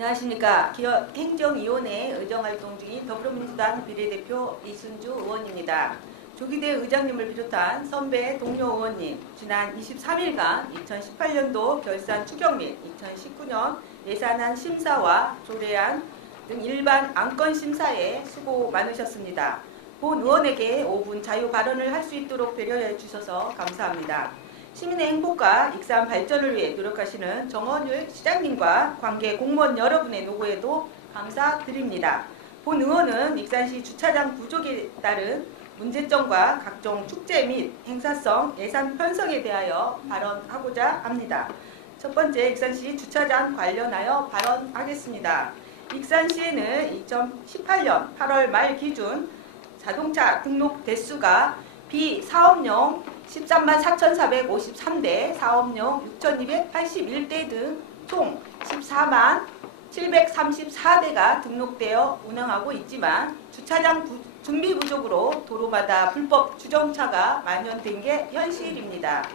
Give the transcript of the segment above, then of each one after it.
안녕하십니까. 기업 행정위원회 의정활동 중인 더불어민주당 비례대표 이순주 의원입니다. 조기대 의장님을 비롯한 선배 동료 의원님, 지난 23일간 2018년도 결산 추경 및 2019년 예산안 심사와 조례안 등 일반 안건 심사에 수고 많으셨습니다. 본 의원에게 5분 자유 발언을 할 수 있도록 배려해 주셔서 감사합니다. 시민의 행복과 익산 발전을 위해 노력하시는 정원율 시장님과 관계 공무원 여러분의 노고에도 감사드립니다. 본 의원은 익산시 주차장 부족에 따른 문제점과 각종 축제 및 행사성 예산 편성에 대하여 발언하고자 합니다. 첫 번째, 익산시 주차장 관련하여 발언하겠습니다. 익산시에는 2018년 8월 말 기준 자동차 등록 대수가 비사업용 13만 4,453대, 사업용 6,281대 등 총 14만 734대가 등록되어 운영하고 있지만 주차장 준비 부족으로 도로마다 불법 주정차가 만연된 게 현실입니다.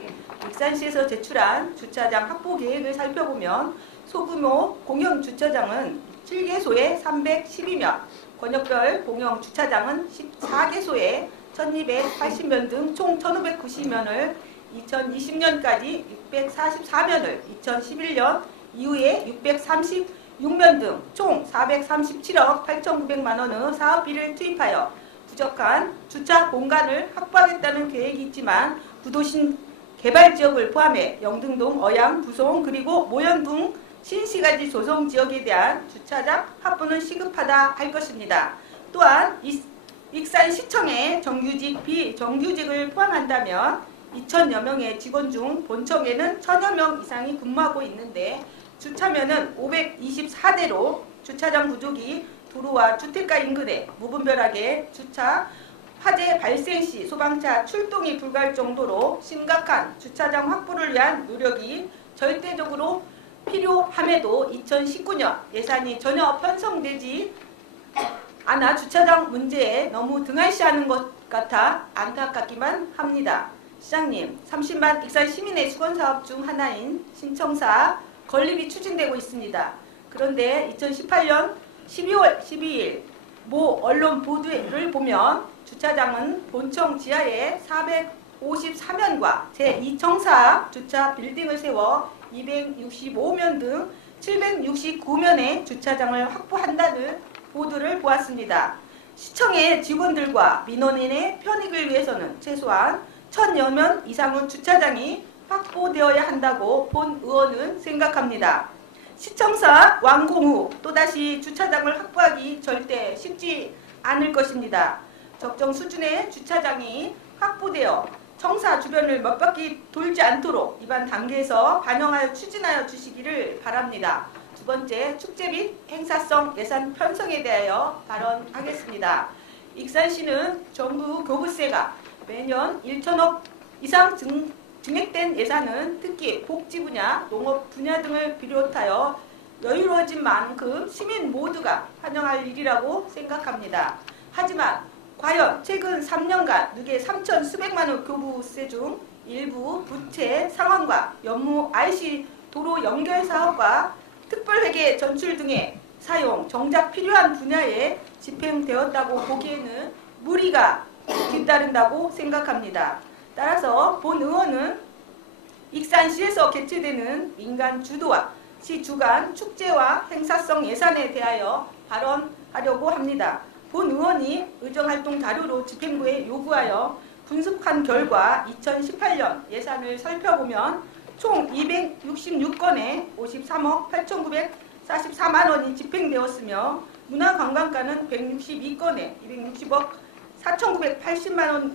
익산시에서 제출한 주차장 확보 계획을 살펴보면 소규모 공영 주차장은 7개소에 312명, 권역별 공영 주차장은 14개소에 1280면 등 총 1590면을 2020년까지 644면을 2011년 이후에 636면 등 총 437억 8,900만원의 사업비를 투입하여 부족한 주차 공간을 확보하겠다는 계획이 있지만 구도심 개발지역을 포함해 영등동, 어양, 부송 그리고 모현동 신시가지 조성지역에 대한 주차장 확보는 시급하다 할 것입니다. 또한 익산시청에 정규직, 비정규직을 포함한다면 2,000여 명의 직원 중 본청에는 1,000여 명 이상이 근무하고 있는데 주차면은 524대로 주차장 부족이 도로와 주택가 인근에 무분별하게 주차, 화재 발생 시 소방차 출동이 불가할 정도로 심각한 주차장 확보를 위한 노력이 절대적으로 필요함에도 2019년 예산이 전혀 편성되지 않아 주차장 문제에 너무 등한시하는 것 같아 안타깝기만 합니다. 시장님, 30만 익산 시민의 수건사업 중 하나인 신청사 건립이 추진되고 있습니다. 그런데 2018년 12월 12일 모 언론 보도를 보면 주차장은 본청 지하에 454면과 제2청사 주차 빌딩을 세워 265면 등 769면의 주차장을 확보한다는 보도를 보았습니다. 시청의 직원들과 민원인의 편익을 위해서는 최소한 1,000여 면 이상의 주차장이 확보되어야 한다고 본 의원은 생각합니다. 시청사 완공 후 또다시 주차장을 확보하기 절대 쉽지 않을 것입니다. 적정 수준의 주차장이 확보되어 청사 주변을 몇 바퀴 돌지 않도록 이번 단계에서 반영하여 추진하여 주시기를 바랍니다. 두 번째, 축제 및 행사성 예산 편성에 대하여 발언하겠습니다. 익산시는 정부 교부세가 매년 1천억 이상 증액된 예산은 특히 복지 분야, 농업 분야 등을 비롯하여 여유로워진 만큼 시민 모두가 환영할 일이라고 생각합니다. 하지만 과연 최근 3년간 누계 3천 수백만원 교부세 중 일부 부채 상환과 연무 IC 도로 연결 사업과 특별회계 전출 등의 사용 정작 필요한 분야에 집행되었다고 보기에는 무리가 뒤따른다고 생각합니다. 따라서 본 의원은 익산시에서 개최되는 민간 주도와 시 주간 축제와 행사성 예산에 대하여 발언하려고 합니다. 본 의원이 의정활동 자료로 집행부에 요구하여 분석한 결과 2018년 예산을 살펴보면 총 266건에 53억 8,944만 원이 집행되었으며 문화관광가는 162건에 260억 4,980만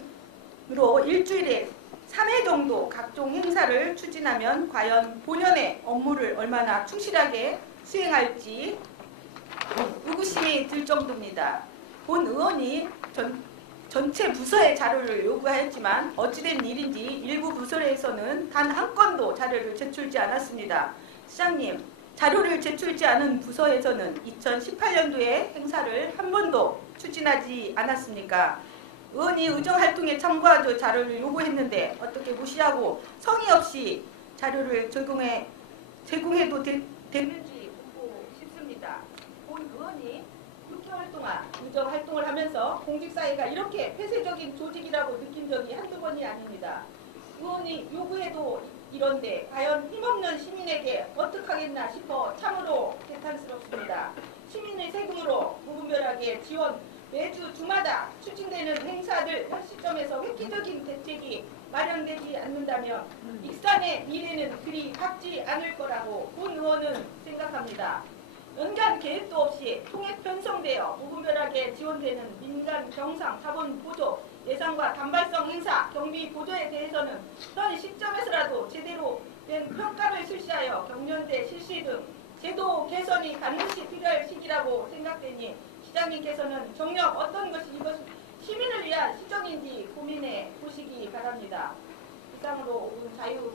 원으로 일주일에 3회 정도 각종 행사를 추진하면 과연 본연의 업무를 얼마나 충실하게 수행할지 의구심이 들 정도입니다. 본 의원이 전체 부서의 자료를 요구하였지만 어찌된 일인지 일부 부서에서는 단 한 건도 자료를 제출지 않았습니다. 시장님, 자료를 제출지 않은 부서에서는 2018년도에 행사를 한 번도 추진하지 않았습니까? 의원이 의정활동에 참고하죠 자료를 요구했는데 어떻게 무시하고 성의 없이 자료를 제공해도 되는지 묻고 싶습니다. 군 의원이 6개월 동안 의정 활동을 하면서 공직사회가 이렇게 폐쇄적인 조직이라고 느낀 적이 한두 번이 아닙니다. 의원이 요구해도 이런데 과연 힘없는 시민에게 어떡하겠나 싶어 참으로 개탄스럽습니다. 시민의 세금으로 무분별하게 지원, 매주 주마다 추진되는 행사들 현 시점에서 획기적인 대책이 마련되지 않는다면 익산의 미래는 그리 밝지 않을 거라고 본 의원은 생각합니다. 연간 계획도 없이 통합 편성되어 무분별하게 지원되는 민간 경상 자본 보조 예산과 단발성 행사 경비 보조에 대해서는 현 시점에서라도 제대로 된 평가를 실시하여 경년대 실시 등 제도 개선이 반드시 필요할 시기라고 생각되니 시장님께서는 정녕 어떤 것이 이것이 시민을 위한 시정인지 고민해 보시기 바랍니다. 이상으로 오늘 자유